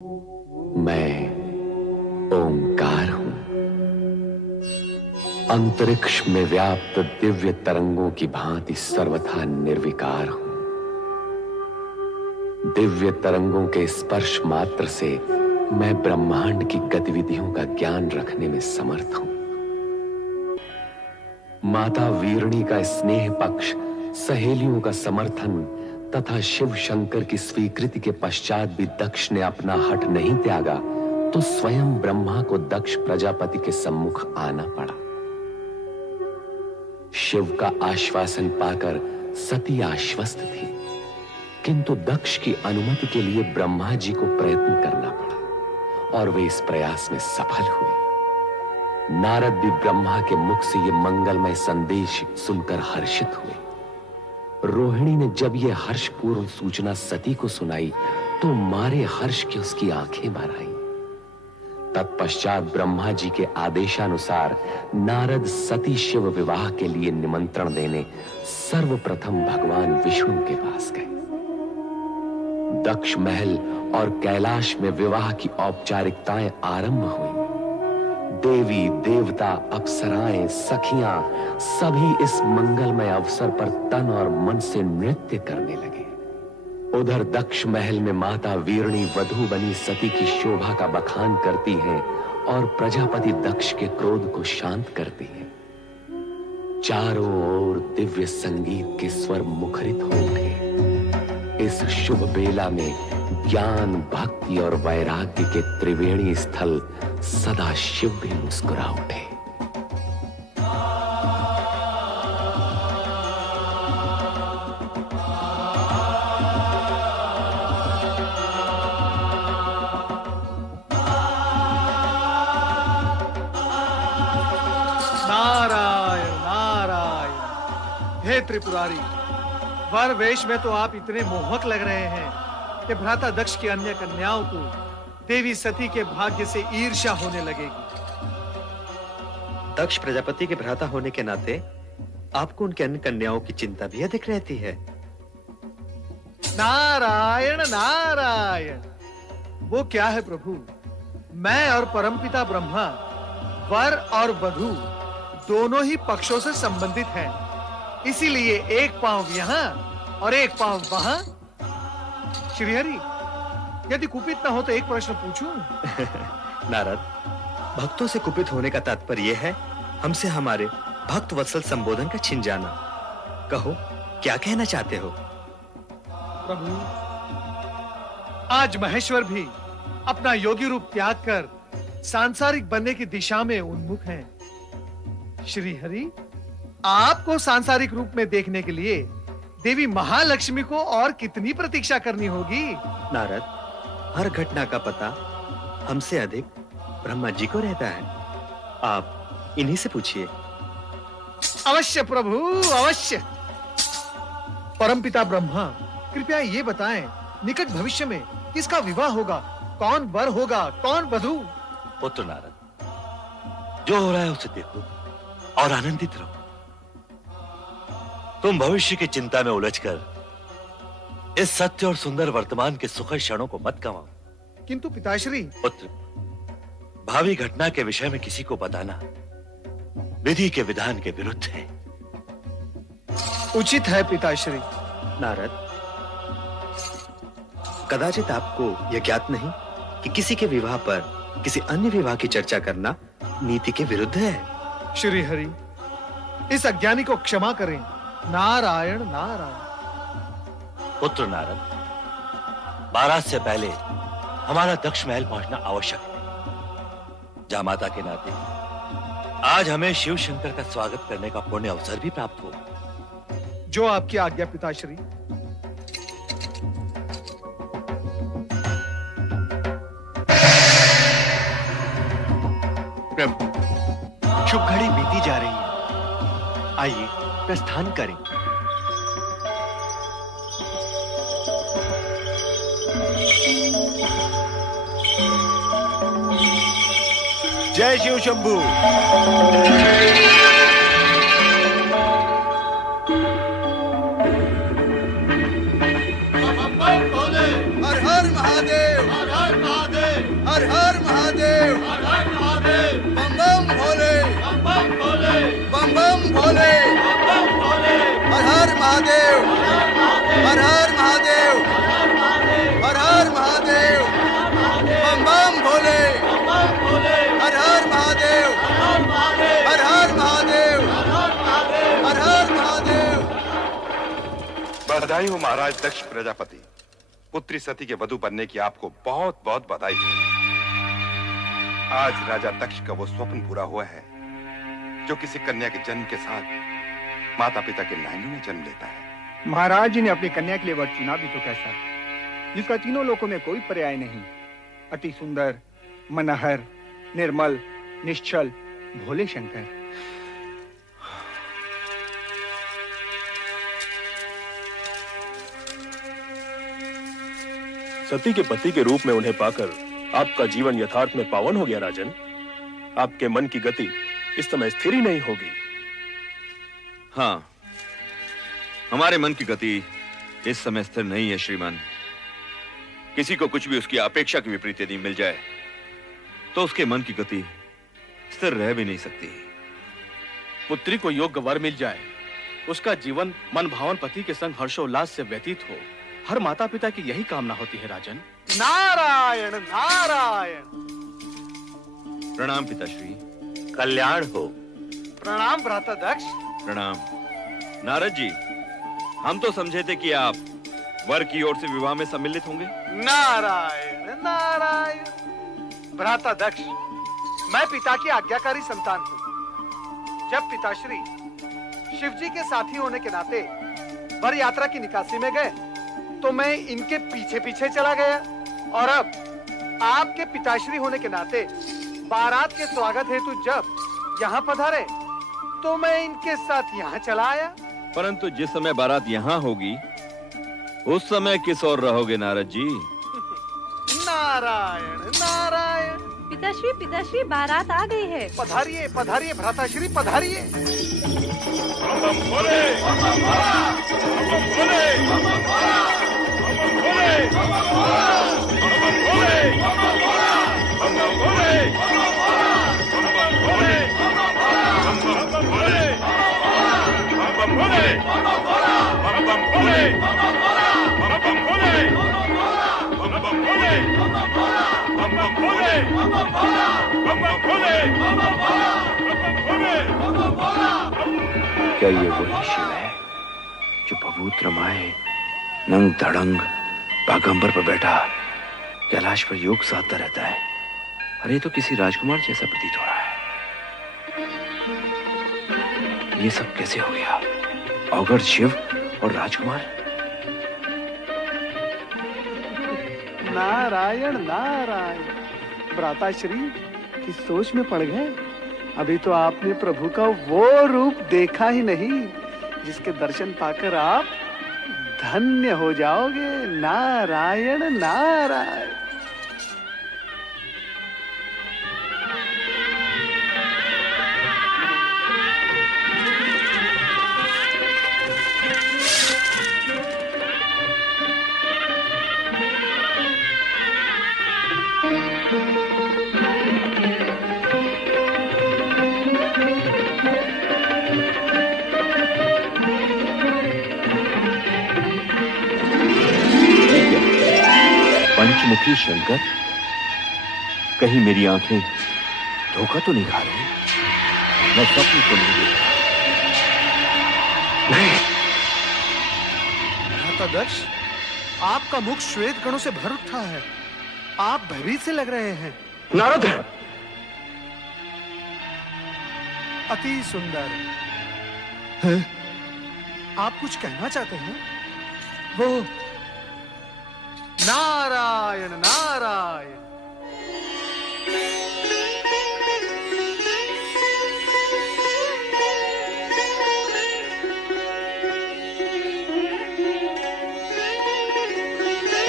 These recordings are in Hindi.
मैं ओंकार हूं, अंतरिक्ष में व्याप्त दिव्य तरंगों की भांति सर्वथा निर्विकार हूं। दिव्य तरंगों के स्पर्श मात्र से मैं ब्रह्मांड की गतिविधियों का ज्ञान रखने में समर्थ हूं। माता वीरणी का स्नेह पक्ष, सहेलियों का समर्थन तथा शिव शंकर की स्वीकृति के पश्चात भी दक्ष ने अपना हठ नहीं त्यागा तो स्वयं ब्रह्मा को दक्ष प्रजापति के सम्मुख आना पड़ा। शिव का आश्वासन पाकर सती आश्वस्त थी, किंतु दक्ष की अनुमति के लिए ब्रह्मा जी को प्रयत्न करना पड़ा और वे इस प्रयास में सफल हुए। नारद भी ब्रह्मा के मुख से ये मंगलमय संदेश सुनकर हर्षित हुए। रोहिणी ने जब यह हर्षपूर्ण सूचना सती को सुनाई तो मारे हर्ष की उसकी आंखें भर आईं। तत्पश्चात ब्रह्मा जी के आदेशानुसार नारद सती शिव विवाह के लिए निमंत्रण देने सर्वप्रथम भगवान विष्णु के पास गए। दक्ष महल और कैलाश में विवाह की औपचारिकताएं आरंभ हुई। देवी देवता, अप्सराएं, सखियां सभी इस मंगलमय अवसर पर तन और मन से नृत्य करने लगे। उधर दक्ष महल में माता वीरणी वधू बनी सती की शोभा का बखान करती हैं और प्रजापति दक्ष के क्रोध को शांत करती हैं। चारों ओर दिव्य संगीत के स्वर मुखरित हो उठे। इस शुभ बेला में ज्ञान, भक्ति और वैराग्य के त्रिवेणी स्थल सदा शिव भी मुस्कुरा उठे। नारायण नारायण। हे त्रिपुरारी, वर वेश में तो आप इतने मोहक लग रहे हैं कि भ्राता दक्ष की अन्य कन्याओं को देवी सती के भाग्य से ईर्ष्या होने लगेगी। दक्ष प्रजापति के भ्राता होने के नाते आपको उनके अन्य कन्याओं की चिंता भी अधिक रहती है। नारायण नारायण। वो क्या है प्रभु, मैं और परमपिता ब्रह्मा वर और वधू दोनों ही पक्षों से संबंधित हैं। इसीलिए एक पांव यहां और एक पांव वहां। श्रीहरि, यदि कुपित न हो तो एक प्रश्न पूछूं? नारद, भक्तों से कुपित होने का तात्पर्य यह है हमसे हमारे भक्त वत्सल संबोधन का छिन जाना। कहो, क्या कहना चाहते हो? प्रभु, आज महेश्वर भी अपना योगी रूप त्याग कर सांसारिक बनने की दिशा में उन्मुख हैं। श्री हरि, आपको सांसारिक रूप में देखने के लिए देवी महालक्ष्मी को और कितनी प्रतीक्षा करनी होगी? नारद, हर घटना का पता हमसे अधिक ब्रह्मा जी को रहता है। आप इन्हीं से पूछिए। अवश्य प्रभु, अवश्य। परमपिता ब्रह्मा, कृपया ये बताएं, निकट भविष्य में किसका विवाह होगा? कौन वर होगा, कौन वधू? पुत्र नारद, जो हो रहा है उसे देखो और आनंदित रहो। तुम भविष्य की चिंता में उलझकर इस सत्य और सुंदर वर्तमान के सुखद क्षणों को मत गंवाओ। किंतु पिताश्री। पुत्र, भावी घटना के विषय में किसी को बताना विधि के विधान के विरुद्ध है। उचित है पिताश्री। नारद, कदाचित आपको यह ज्ञात नहीं कि किसी के विवाह पर किसी अन्य विवाह की चर्चा करना नीति के विरुद्ध है। श्री हरि, इस अज्ञानी को क्षमा करें। नारायण नारायण। पुत्र नारद, बारात से पहले हमारा दक्ष महल पहुंचना आवश्यक है। जामाता के नाते आज हमें शिव शंकर का स्वागत करने का पुण्य अवसर भी प्राप्त हो। जो आपकी आज्ञा पिताश्री। प्रभु, शुभ घड़ी बीती जा रही है, आइए प्रस्थान करें। जय शिव शंभू। हर हर महादेव। हर हर महादेव। हर हर महादेव, हर हर महादेव, बम बम भोले, बम बम भोले, बम बम भोले, बम बम भोले, हर हर महादेव, हर हर महादेव, हर हर महादेव, बम बम भोले, हर हर महादेव, हर हर महादेव, हर हर महादेव। बधाई हो महाराज दक्ष प्रजापति, पुत्री सती के वधू बनने की आपको बहुत बहुत बधाई हो। आज राजा दक्ष का वो स्वप्न पूरा हुआ है जो किसी कन्या के जन्म के साथ माता पिता के लाइनों में जन्म लेता है। महाराज जी ने अपनी कन्या के लिए वर चुना भी तो कैसा, जिसका तीनों लोकों में कोई पर्याय नहीं। अति सुंदर, मनहर, निर्मल, निश्चल, भोले शंकर। सती के पति के रूप में उन्हें पाकर आपका जीवन यथार्थ में पावन हो गया राजन। आपके मन की गति इस समय स्थिर ही नहीं होगी। हाँ, हमारे मन की गति इस समय स्थिर नहीं है श्रीमान। किसी को कुछ भी उसकी अपेक्षा के विपरीत यदि मिल जाए तो उसके मन की गति स्थिर रह भी नहीं सकती। पुत्री को योग्य वर मिल जाए, उसका जीवन मन भावन पति के संग हर्षोल्लास से व्यतीत हो, हर माता पिता की यही कामना होती है राजन। नारायण नारायण। प्रणाम पिताश्री। कल्याण हो। प्रणाम भ्राता दक्ष। प्रणाम। नारद जी, हम तो समझे थे कि आप वर की ओर से विवाह में सम्मिलित होंगे। नारायण नारायण। भ्राता दक्ष, मैं पिता की आज्ञाकारी संतान हूँ। जब पिताश्री शिवजी के साथी होने के नाते वर यात्रा की निकासी में गए तो मैं इनके पीछे पीछे चला गया, और अब आपके पिताश्री होने के नाते बारात के स्वागत हेतु जब यहाँ पधारे तो मैं इनके साथ यहाँ चला आया। परंतु जिस समय बारात यहाँ होगी उस समय किस ओर रहोगे नारद जी? नारायण नारायण। पिताश्री पिताश्री, बारात आ गई है। पधारिए पधारिए भ्राताश्री, पधारिए। क्या ये वही शिव है जो पवित्र माए नंग धड़ंग बागंबर पर बैठा कैलाश पर योग साधता रहता है? अरे तो किसी राजकुमार जैसा प्रतीत हो रहा है। ये सब कैसे हो गया? अवगढ़ शिव और राजकुमार। नारायण नारायण। भ्राताश्री किस सोच में पड़ गए? अभी तो आपने प्रभु का वो रूप देखा ही नहीं जिसके दर्शन पाकर आप धन्य हो जाओगे। नारायण नारायण। पंचमुखी शंकर, कहीं मेरी आंखें धोखा तो नहीं खा रही? मैं स्वप्न तो नहीं देख रहा? नहीं। भ्राता दक्ष, आपका मुख श्वेत कणों से भर उठा है। आप भयभीत से लग रहे हैं। नारद, अति सुंदर है? आप कुछ कहना चाहते हैं? वो नारायण नारायण।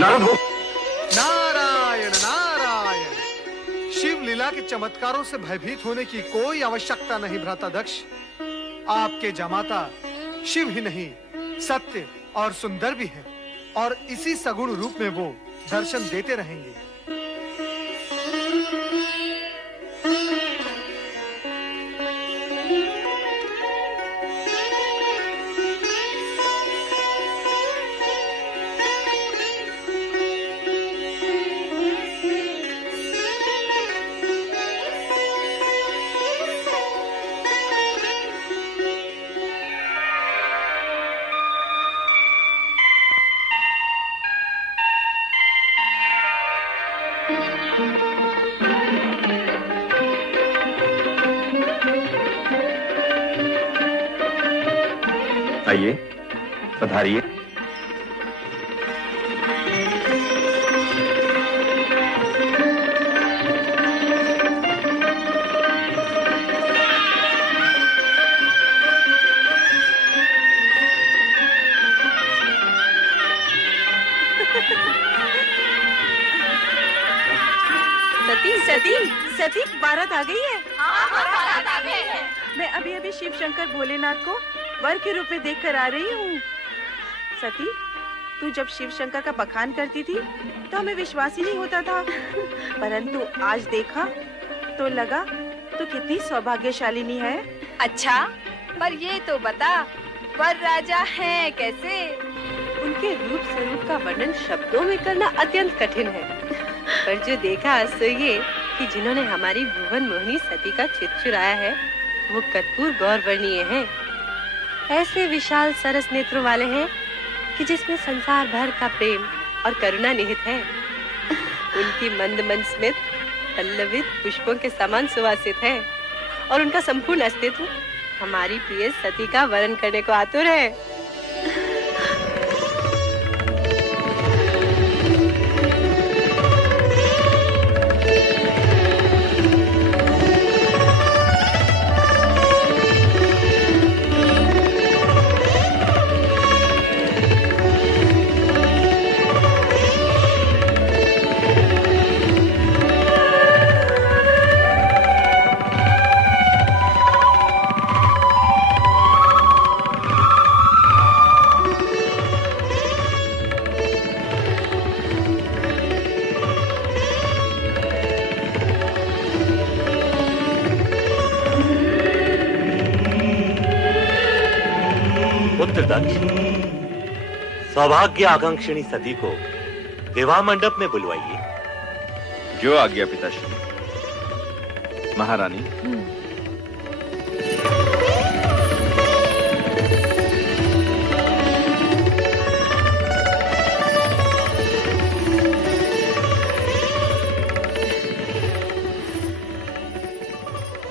नारद हो। नारायण नारायण। शिव लीला के चमत्कारों से भयभीत होने की कोई आवश्यकता नहीं भ्राता दक्ष। आपके जमाता शिव ही नहीं, सत्य और सुंदर भी है, और इसी सगुण रूप में वो दर्शन देते रहेंगे। आइए, पधारिए। सती सती सती बारात आ गई है। बारात आ गई है। मैं अभी अभी शिव शंकर भोलेनाथ को वर के रूप में देखकर आ रही हूँ। सती, तू जब शिव शंकर का बखान करती थी तो हमें विश्वास ही नहीं होता था, परंतु आज देखा तो लगा तू कितनी सौभाग्यशालिनी है। अच्छा, पर ये तो बता, वर राजा हैं कैसे? उनके रूप स्वरूप का वर्णन शब्दों में करना अत्यंत कठिन है, पर जो देखा सो ये कि जिन्होंने हमारी भुवन मोहिनी सती का चित चुराया है वो कर्पूर गौरवर्णीय हैं। ऐसे विशाल सरस नेत्रों वाले हैं कि जिसमें संसार भर का प्रेम और करुणा निहित है। उनकी मंद मंद स्मित पल्लवित पुष्पों के समान सुवासित है और उनका संपूर्ण अस्तित्व हमारी प्रिय सती का वरण करने को आतुर है। पुत्र दक्ष, सौभाग्य आकांक्षिणी सती को विवाह मंडप में बुलवाइए। जो आज्ञा पिताश्री। महारानी।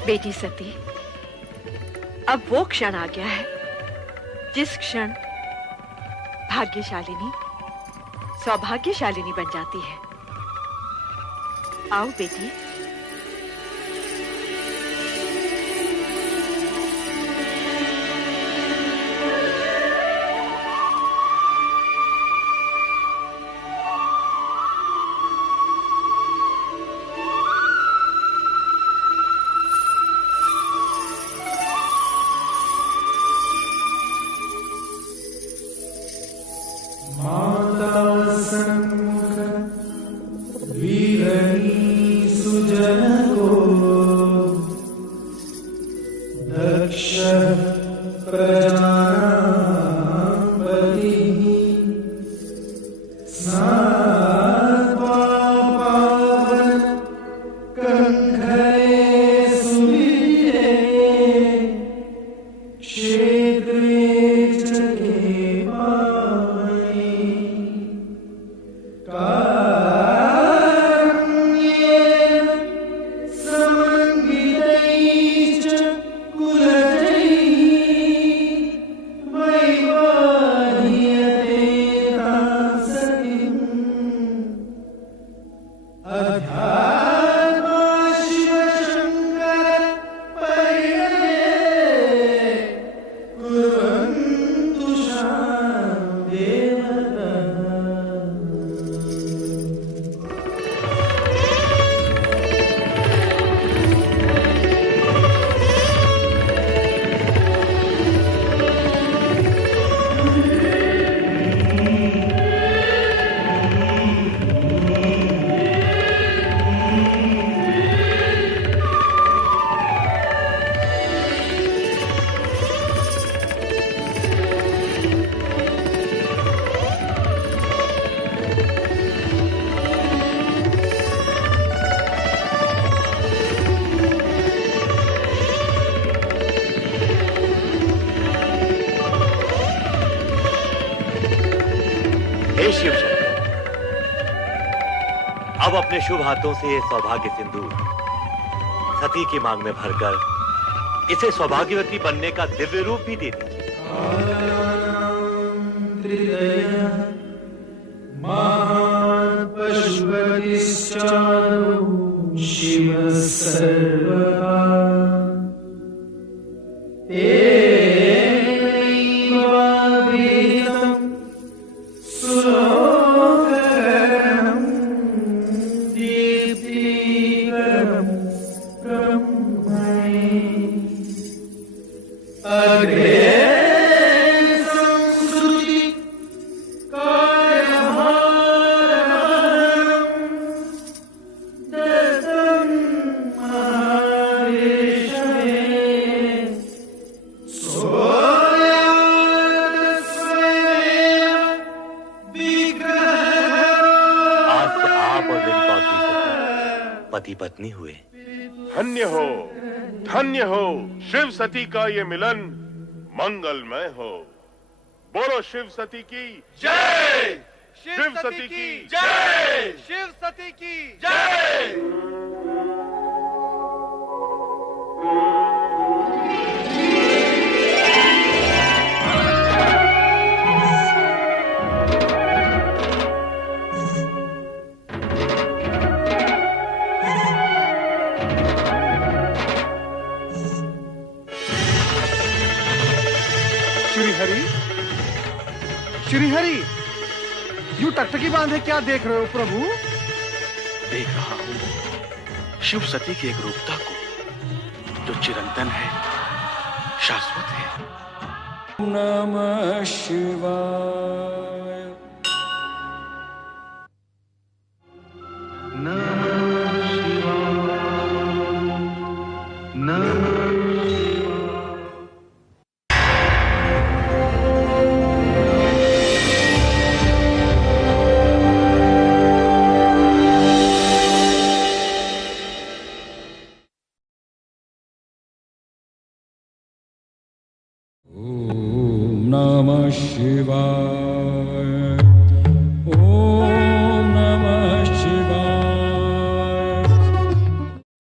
बेटी सती, अब वो क्षण आ गया है जिस क्षण भाग्यशालिनी सौभाग्यशालिनी बन जाती है। आओ बेटी। अब अपने शुभ हाथों से ये सौभाग्य सिंदूर सती की मांग में भरकर इसे सौभाग्यवती बनने का दिव्य रूप भी दे दीजिए। पति पत्नी हुए। धन्य हो शिव सती का ये मिलन मंगलमय हो। बोलो शिव सती की जय, शिव सती की जय, शिव सती की जय। श्रीहरि, यूं टकटकी बांधे क्या देख रहे हो प्रभु? देख रहा हूं शिव सती की एक रूपता को जो चिरंतन है, शाश्वत है। नमः शिवाय। नमः शिवाय, नमः नमः शिवाय।